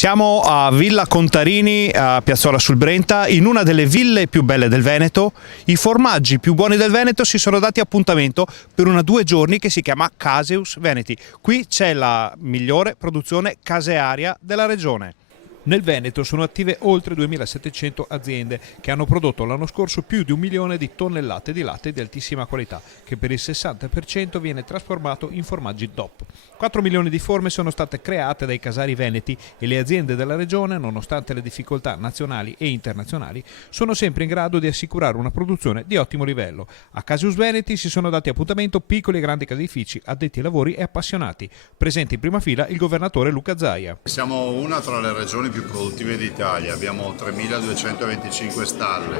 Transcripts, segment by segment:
Siamo a Villa Contarini, a Piazzola sul Brenta, in una delle ville più belle del Veneto. I formaggi più buoni del Veneto si sono dati appuntamento per una 2 giorni che si chiama Caseus Veneti. Qui c'è la migliore produzione casearia della regione. Nel Veneto sono attive oltre 2.700 aziende che hanno prodotto l'anno scorso più di 1 milione di tonnellate di latte di altissima qualità, che per il 60% viene trasformato in formaggi DOP. 4 milioni di forme sono state create dai casari veneti e le aziende della regione, nonostante le difficoltà nazionali e internazionali, sono sempre in grado di assicurare una produzione di ottimo livello. A Caseus Veneti si sono dati appuntamento piccoli e grandi caseifici, addetti ai lavori e appassionati. Presente in prima fila il governatore Luca Zaia. Siamo una tra le regioni più produttive d'Italia, abbiamo 3.225 stalle,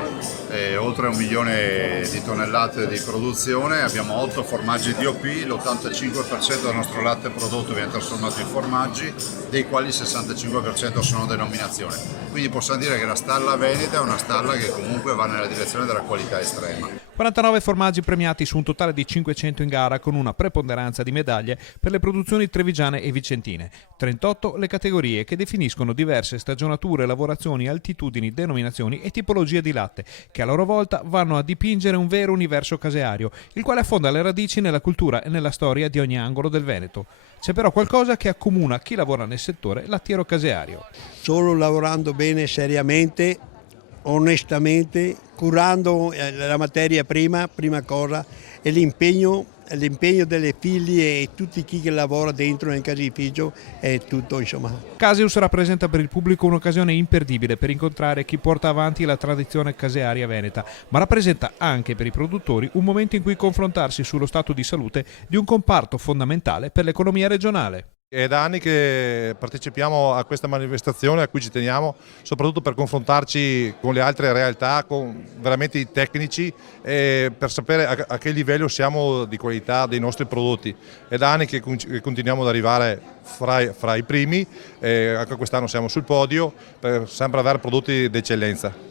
oltre 1 milione di tonnellate di produzione, abbiamo 8 formaggi DOP, l'85% del nostro latte prodotto viene trasformato in formaggi, dei quali il 65% sono denominazione. Quindi possiamo dire che la stalla veneta è una stalla che comunque va nella direzione della qualità estrema. 49 formaggi premiati su un totale di 500 in gara, con una preponderanza di medaglie per le produzioni trevigiane e vicentine. 38 le categorie che definiscono diverse stagionature, lavorazioni, altitudini, denominazioni e tipologie di latte, che a loro volta vanno a dipingere un vero universo caseario, il quale affonda le radici nella cultura e nella storia di ogni angolo del Veneto. C'è però qualcosa che accomuna chi lavora nel settore lattiero-caseario. Solo lavorando bene, seriamente, onestamente, curando la materia prima cosa, e l'impegno delle figlie e tutti chi che lavora dentro nel caseificio è tutto, insomma. Caseus rappresenta per il pubblico un'occasione imperdibile per incontrare chi porta avanti la tradizione casearia veneta, ma rappresenta anche per i produttori un momento in cui confrontarsi sullo stato di salute di un comparto fondamentale per l'economia regionale. È da anni che partecipiamo a questa manifestazione a cui ci teniamo, soprattutto per confrontarci con le altre realtà, con veramente i tecnici, per sapere a che livello siamo di qualità dei nostri prodotti. È da anni che continuiamo ad arrivare fra i primi, anche quest'anno siamo sul podio per sempre avere prodotti d'eccellenza.